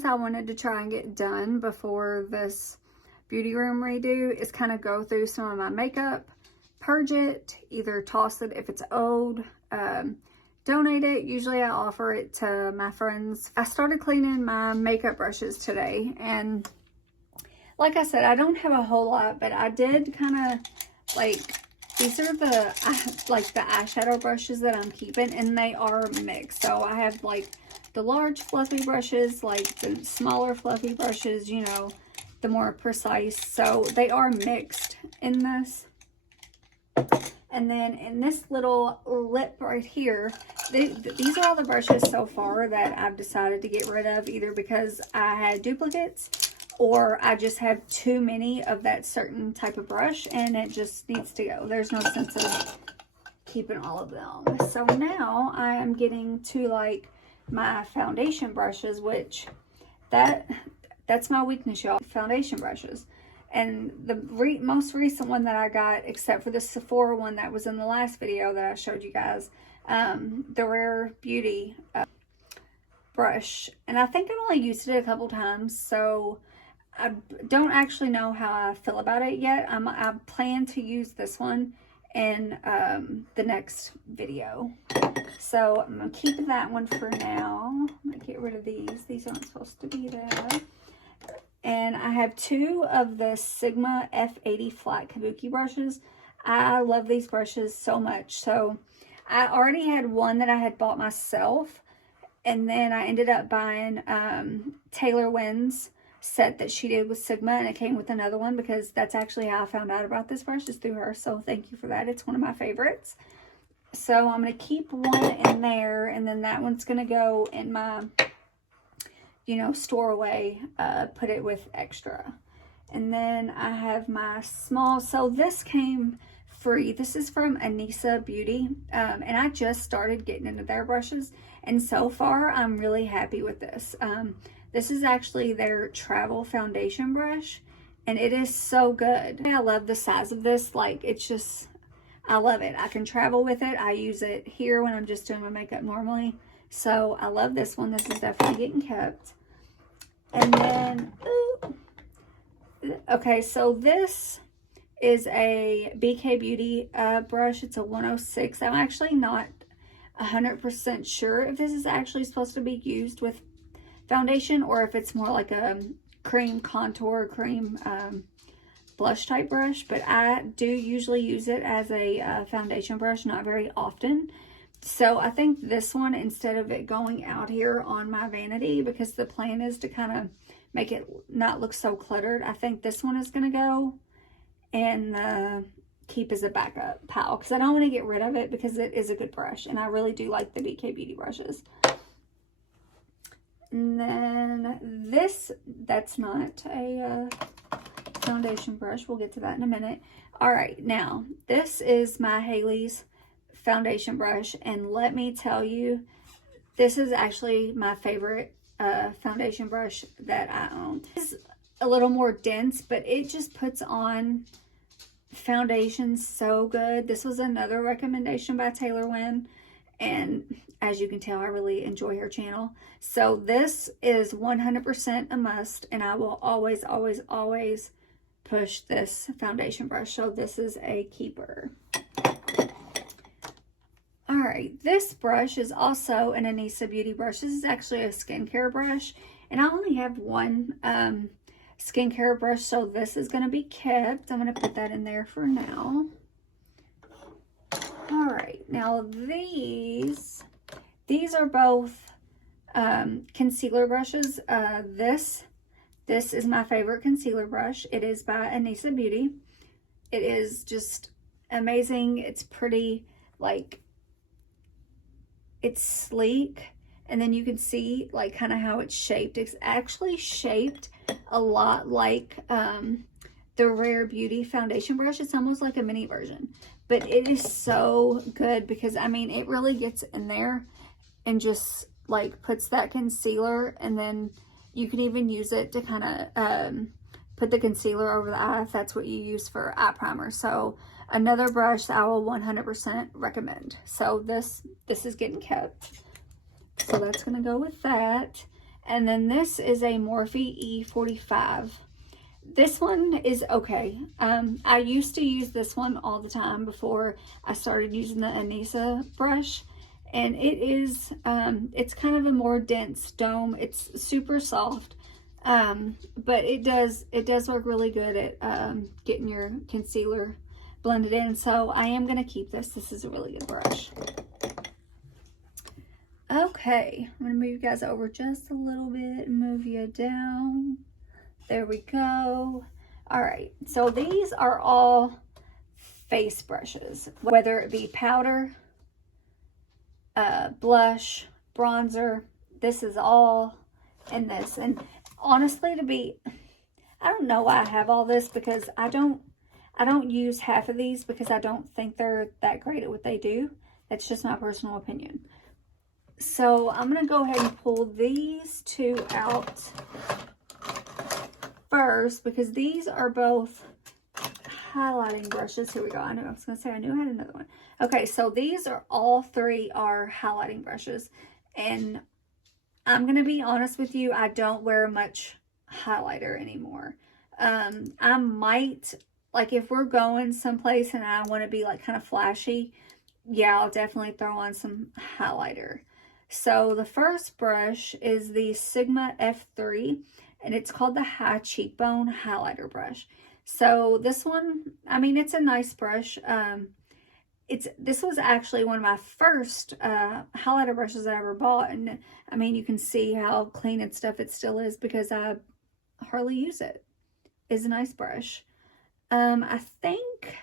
things I wanted to try and get done before this beauty room redo is kind of go through some of my makeup, purge it, either toss it if it's old, donate it. Usually I offer it to my friends. I started cleaning my makeup brushes today, and like I said, I don't have a whole lot, but I did kind of like, these are the like the eyeshadow brushes that I'm keeping, and they are mixed. So I have like the large fluffy brushes, like the smaller fluffy brushes, you know, the more precise. So they are mixed in this. And then in this little lip right here, these are all the brushes so far that I've decided to get rid of, either because I had duplicates or I just have too many of that certain type of brush and it just needs to go. There's no sense of keeping all of them. So now I am getting to like my foundation brushes, which that's my weakness, y'all, foundation brushes. And the most recent one that I got, except for the Sephora one that was in the last video that I showed you guys, the Rare Beauty brush. And I think I've only used it a couple times, so I don't actually know how I feel about it yet. I plan to use this one in the next video. So I'm going to keep that one for now. I'm going to get rid of these. These aren't supposed to be there. And I have two of the Sigma F80 flat kabuki brushes. I love these brushes so much. So I already had one that I had bought myself, and then I ended up buying Taylor Wynn's set that she did with Sigma, and it came with another one because that's actually how I found out about this brush, is through her. So thank you for that. It's one of my favorites. So I'm going to keep one in there, and then that one's going to go in my, you know, store away, put it with extra. And then I have my small, so this came free. This is from ANISA Beauty, and I just started getting into their brushes, and so far I'm really happy with this. This is actually their Travel Foundation Brush, and it is so good. I love the size of this. Like, it's just, I love it. I can travel with it. I use it here when I'm just doing my makeup normally. So I love this one. This is definitely getting kept. And then, okay, so this is a BK Beauty brush. It's a 106. I'm actually not 100% sure if this is actually supposed to be used with foundation or if it's more like a cream contour, cream blush type brush. But I do usually use it as a foundation brush, not very often. So I think this one, instead of it going out here on my vanity, because the plan is to kind of make it not look so cluttered, I think this one is going to go and keep as a backup pile, because I don't want to get rid of it because it is a good brush, and I really do like the BK Beauty brushes. And then this, that's not a foundation brush. We'll get to that in a minute. All right, now this is my Haley's foundation brush, and let me tell you, this is actually my favorite foundation brush that I own. It's a little more dense, but it just puts on foundation so good. This was another recommendation by Taylor Wynn, and as you can tell, I really enjoy her channel. So this is 100% a must, and I will always, always, always push this foundation brush. So this is a keeper. All right, this brush is also an ANISA Beauty brush. This is actually a skincare brush, and I only have one skincare brush, so this is going to be kept. I'm going to put that in there for now. All right, now these are both concealer brushes. This is my favorite concealer brush. It is by ANISA Beauty. It is just amazing. It's pretty, like, it's sleek, and then you can see like kind of how it's shaped. It's actually shaped a lot like the Rare Beauty foundation brush. It's almost like a mini version, but it is so good because, I mean, it really gets in there and just like puts that concealer, and then you can even use it to kind of put the concealer over the eye if that's what you use for eye primer. So another brush that I will 100% recommend. So this is getting kept. So that's going to go with that. And then this is a Morphe E45. This one is okay. I used to use this one all the time before I started using the ANISA brush. And it is, it's kind of a more dense dome. It's super soft. But it does work really good at getting your concealer blended in. So I am going to keep this. This is a really good brush. Okay, I'm going to move you guys over just a little bit and move you down. There we go. All right, so these are all face brushes, whether it be powder, blush, bronzer. This is all in this. And honestly, I don't know why I have all this, because I don't use half of these because I don't think they're that great at what they do. That's just my personal opinion. So I'm going to go ahead and pull these two out first, because these are both highlighting brushes. Here we go. I was going to say I knew I had another one. Okay, so these are all three are highlighting brushes. And I'm going to be honest with you, I don't wear much highlighter anymore. I might, like if we're going someplace and I want to be like kind of flashy, yeah, I'll definitely throw on some highlighter. So the first brush is the Sigma F3, and it's called the High Cheekbone Highlighter Brush. So this one, I mean, it's a nice brush. This was actually one of my first highlighter brushes I ever bought, and I mean, you can see how clean and stuff it still is because I hardly use it. It's a nice brush. I think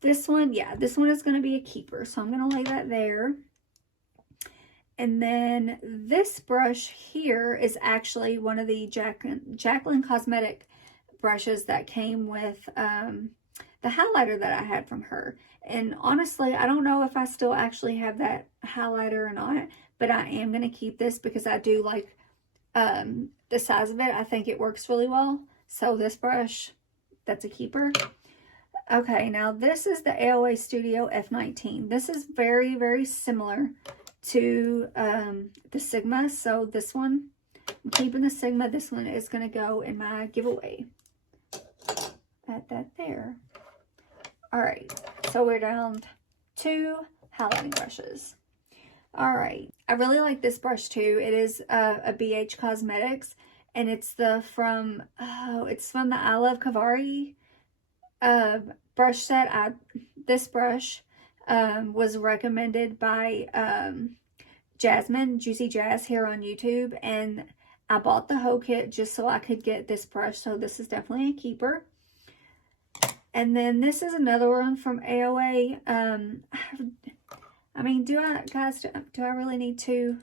this one, yeah, this one is going to be a keeper, so I'm going to lay that there. And then this brush here is actually one of the Jaclyn Cosmetic brushes that came with the highlighter that I had from her. And honestly, I don't know if I still actually have that highlighter or not, but I am going to keep this because I do like the size of it. I think it works really well. So this brush, that's a keeper. Okay, now this is the AOA Studio F19. This is very, very similar to the Sigma. So this one, I'm keeping the Sigma. This one is going to go in my giveaway. Add that there. All right, so we're down 2 highlighting brushes. All right, I really like this brush too. It is a BH Cosmetics, and it's from the I Love Kavari brush set. This brush was recommended by Jasmine, Juicy Jazz here on YouTube, and I bought the whole kit just so I could get this brush, so this is definitely a keeper. And then this is another one from AOA. I mean, do I really need 2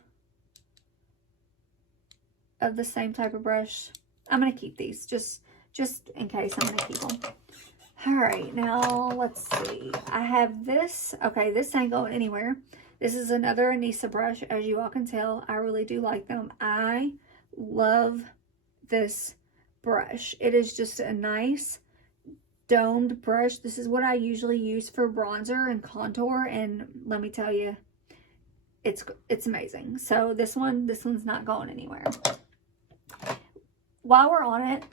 of the same type of brush? I'm going to keep these just in case. I'm going to keep them. All right, now let's see. I have this. Okay, this ain't going anywhere. This is another ANISA brush. As you all can tell, I really do like them. I love this brush. It is just a nice domed brush. This is what I usually use for bronzer and contour, and let me tell you, it's amazing. So this one's not going anywhere. While we're on it,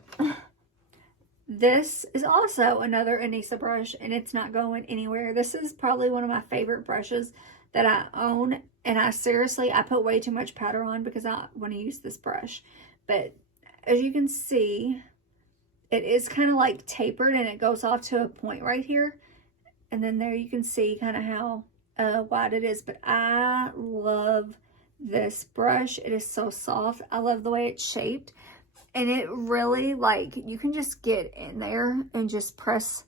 this is also another ANISA brush, and it's not going anywhere. This is probably one of my favorite brushes that I own, and I put way too much powder on because I want to use this brush. But as you can see, it is kind of like tapered, and it goes off to a point right here. And then there you can see kind of how wide it is. But I love this brush. It is so soft. I love the way it's shaped. And it really, like, you can just get in there and just press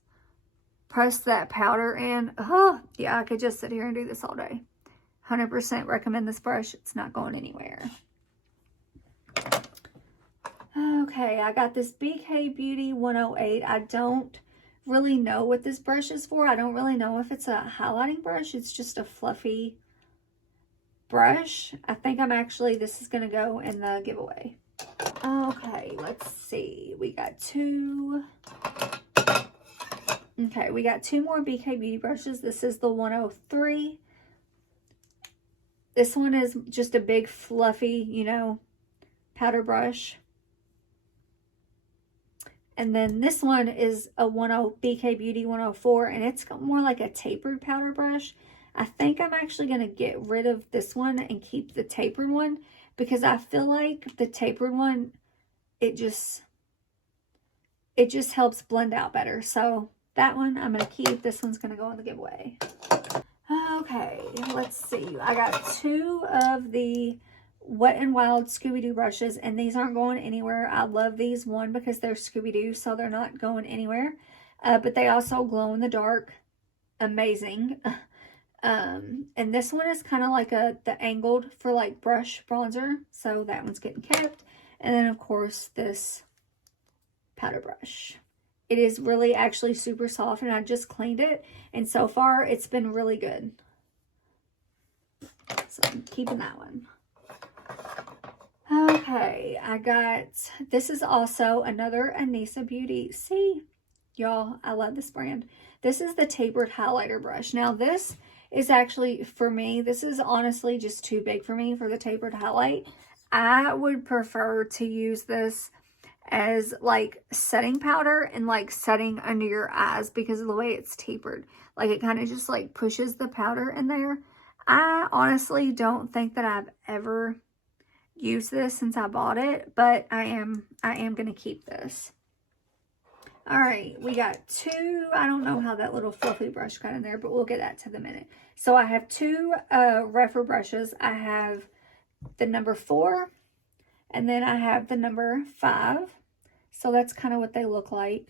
that powder in. Oh, yeah, I could just sit here and do this all day. 100% recommend this brush. It's not going anywhere. Okay, I got this BK Beauty 108. I don't really know what this brush is for. I don't really know if it's a highlighting brush. It's just a fluffy brush. I think this is going to go in the giveaway. Okay, let's see. We got 2. Okay, we got 2 more BK Beauty brushes. This is the 103. This one is just a big fluffy, you know, powder brush. And then this one is a BK Beauty 104, and it's more like a tapered powder brush. I think I'm actually going to get rid of this one and keep the tapered one, because I feel like the tapered one, it just helps blend out better. So that one I'm going to keep. This one's going to go in the giveaway. Okay, let's see. I got 2 of the Wet n Wild Scooby-Doo brushes, and these aren't going anywhere. I love these. One, because they're Scooby-Doo, so they're not going anywhere. But they also glow in the dark. Amazing. And this one is kind of like the angled for like brush bronzer, so that one's getting kept. And then of course this powder brush. It is really actually super soft, and I just cleaned it, and so far it's been really good. So I'm keeping that one. Okay, this is also another ANISA Beauty. See, y'all, I love this brand. This is the tapered highlighter brush. Now this is actually, for me, this is honestly just too big for me for the tapered highlight. I would prefer to use this as like setting powder and like setting under your eyes, because of the way it's tapered. Like it kind of just like pushes the powder in there. I honestly don't think that I've ever used this since I bought it, but I am going to keep this. All right, we got 2. I don't know how that little fluffy brush got in there, but we'll get that to the minute. So I have 2 Rephr brushes. I have the number 4, and then I have the number 5. So that's kind of what they look like.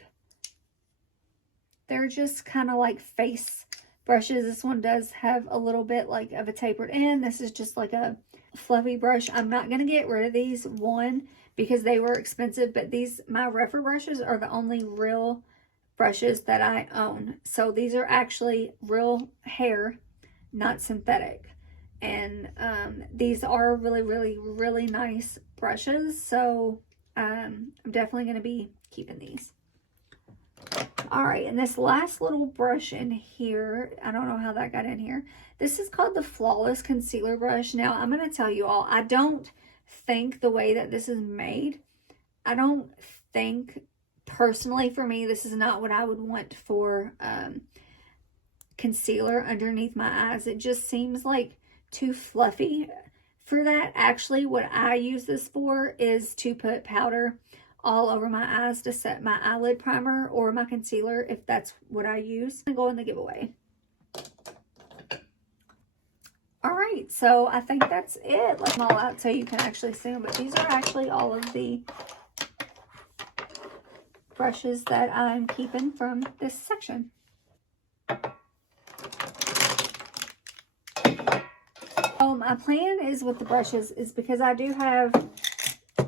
They're just kind of like face brushes. This one does have a little bit like of a tapered end. This is just like a fluffy brush. I'm not going to get rid of these, one, because they were expensive, but my Rephr brushes are the only real brushes that I own. So these are actually real hair, not synthetic. And these are really, really, really nice brushes. So I'm definitely going to be keeping these. All right, and this last little brush in here, I don't know how that got in here. This is called the Flawless Concealer Brush. Now, I'm going to tell you all, I don't think the way that this is made, I don't think, personally for me, this is not what I would want for concealer underneath my eyes. It just seems like too fluffy for that. Actually, what I use this for is to put powder all over my eyes to set my eyelid primer or my concealer, if that's what I use. I'm going to go in the giveaway. All right, so I think that's it. Let them all out so you can actually see them. But these are actually all of the brushes that I'm keeping from this section. My plan is with the brushes is because I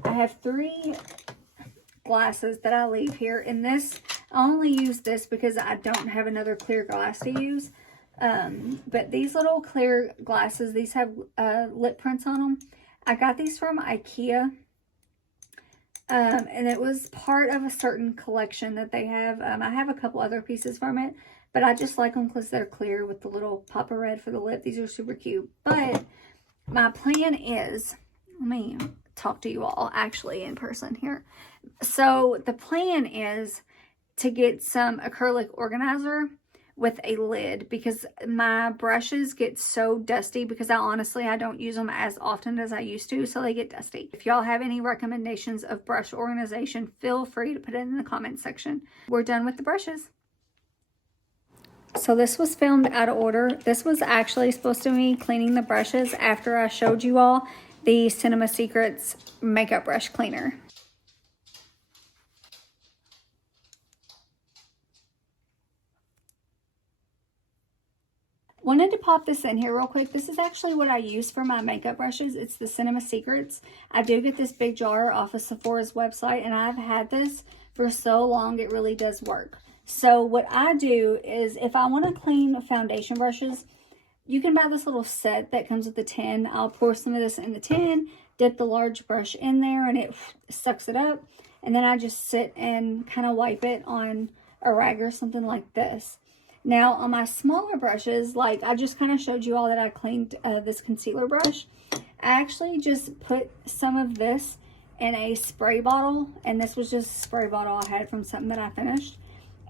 have 3 glasses that I leave here, and this, I only use this because I don't have another clear glass to use. But these little clear glasses, these have lip prints on them. I got these from IKEA, and it was part of a certain collection that they have. I have a couple other pieces from it, but I just like them because they're clear with the little pop of red for the lip. These are super cute. But my plan is, let me talk to you all actually in person here. So the plan is to get some acrylic organizer with a lid, because my brushes get so dusty, because I don't use them as often as I used to, so they get dusty. If y'all have any recommendations of brush organization, feel free to put it in the comment section. We're done with the brushes. So this was filmed out of order. This was actually supposed to be cleaning the brushes after I showed you all the Cinema Secrets makeup brush cleaner. Wanted to pop this in here real quick. This is actually what I use for my makeup brushes. It's the Cinema Secrets. I do get this big jar off of Sephora's website, and I've had this for so long, it really does work. So what I do is, if I want to clean foundation brushes, you can buy this little set that comes with the tin. I'll pour some of this in the tin, dip the large brush in there, and it sucks it up. And then I just sit and kind of wipe it on a rag or something like this. Now, on my smaller brushes, like I just kind of showed you all that I cleaned this concealer brush, I actually just put some of this in a spray bottle, and this was just a spray bottle I had from something that I finished,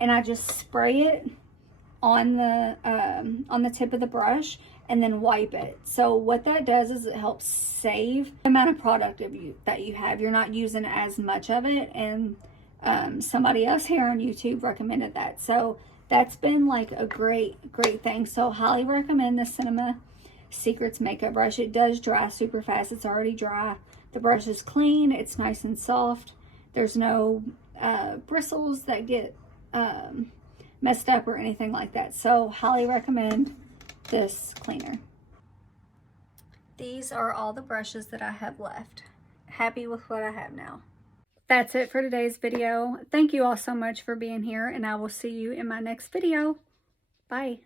and I just spray it on the tip of the brush and then wipe it. So what that does is it helps save the amount of product that you have. You're not using as much of it, and somebody else here on YouTube recommended that, so that's been like a great thing. So highly recommend the Cinema Secrets makeup brush. It does dry super fast. It's already dry. The brush is clean. It's nice and soft. There's no bristles that get messed up or anything like that. So highly recommend this cleaner. These are all the brushes that I have left. Happy with what I have now. That's it for today's video. Thank you all so much for being here, and I will see you in my next video. Bye.